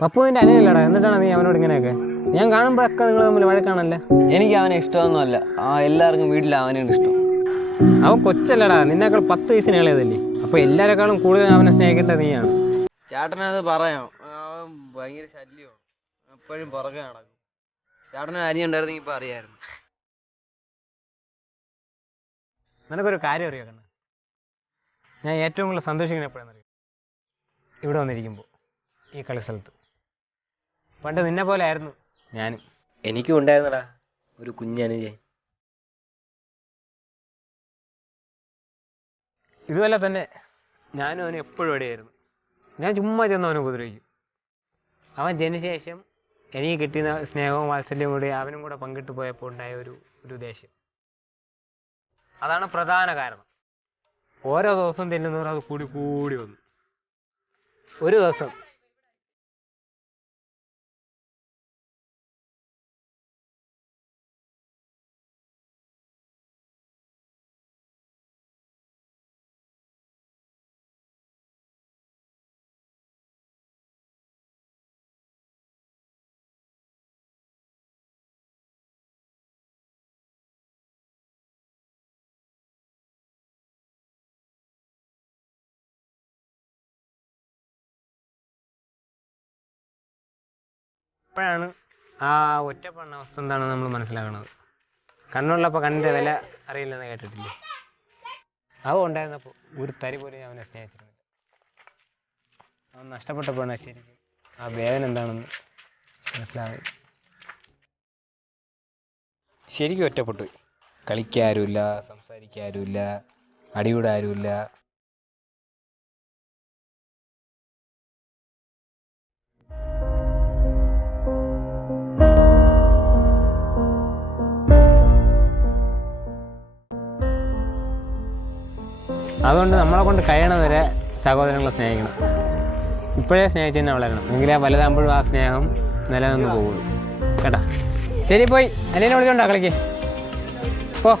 പപ്പുവിൻ്റെ അനിയല്ലടാ, എന്നിട്ടാണ് നീ അവനോട് ഇങ്ങനെയൊക്കെ? ഞാൻ കാണുമ്പോഴൊക്കെ നിങ്ങൾ തമ്മിൽ വഴക്കാണല്ലേ? എനിക്ക് അവനെ ഇഷ്ടമൊന്നുമല്ല. എല്ലാവർക്കും വീട്ടിൽ അവനാണ് ഇഷ്ടം. അവൻ കൊച്ചല്ലടാ, നിന്നേക്കാൾ 10 വയസ്സിന് ഇളയതല്ലേ. അപ്പോൾ എല്ലാവരെക്കാളും കൂടുതൽ അവനെ സ്നേഹിക്കേണ്ടത് നീയാണ്. ചേട്ടനത് പറയാം. അവൻ ഭയങ്കര ശല്യമാണ്, എപ്പോഴും പുറകെ നടക്കും. ചേട്ടന് അരി ഉണ്ടായിരുന്നെങ്കിൽ ഇപ്പം അറിയായിരുന്നു. നിനക്കൊരു കാര്യം അറിയാം കണ്ണ, ഞാൻ ഏറ്റവും കൂടുതൽ സന്തോഷിക്കുന്നത് എപ്പോഴാണെന്നറിയാം? ഇവിടെ വന്നിരിക്കുമ്പോൾ, ഈ കളിസ്ഥലത്ത്. പണ്ട് നിന്നെ പോലെ ആയിരുന്നു ഞാനും. എനിക്കും ഉണ്ടായിരുന്നടാ ഒരു കുഞ്ഞനുജൻ. ഇതുപോലെ തന്നെ ഞാനും അവന് എപ്പോഴും ഇടയായിരുന്നു. ഞാൻ ചുമ്മാ ചെന്ന് അവനെ ഉപദ്രവിക്കും. അവൻ ജനിച്ച ശേഷം എനിക്ക് കിട്ടിയ സ്നേഹവും വാത്സല്യവും കൂടി അവനും കൂടെ പങ്കിട്ട് പോയപ്പോൾ ഉണ്ടായ ഒരു ദേഷ്യം. അതാണ് പ്രധാന കാരണം. ഓരോ ദിവസം തിന്നുന്നവർ അത് കൂടി കൂടി വന്നു. ഒരു ദിവസം അപ്പോഴാണ് ആ ഒറ്റപ്പെടുന്ന അവസ്ഥ എന്താണെന്ന് നമ്മൾ മനസ്സിലാക്കുന്നത്. കണ്ണുള്ളപ്പോൾ കണ്ണിൻ്റെ വില അറിയില്ലെന്ന് കേട്ടിട്ടില്ലേ? അവ ഉണ്ടായിരുന്നപ്പോൾ ഒരു തരി പോലും അവനെ സ്നേഹിച്ചിരുന്നില്ല. അവൻ നഷ്ടപ്പെട്ടപ്പോഴാണ് ശരിക്കും ആ വേദന എന്താണെന്ന് മനസ്സിലാകുന്നത്. ശരിക്കും ഒറ്റപ്പെട്ടു. കളിക്കാരുമില്ല, സംസാരിക്കാരുമില്ല, അടികൂടാരുമില്ല. അതുകൊണ്ട് നമ്മളെ കൊണ്ട് കഴിയണവരെ സഹോദരങ്ങളെ സ്നേഹിക്കണം. ഇപ്പോഴേ സ്നേഹിച്ച് തന്നെ വളരണം, എങ്കിലേ വലുതാകുമ്പോഴും ആ സ്നേഹം നിലനിന്ന് പോകുള്ളൂ. കേട്ടാ? ശരി, പോയി അനിയനെ വിളിച്ചോണ്ടാ കളിക്ക് പോ.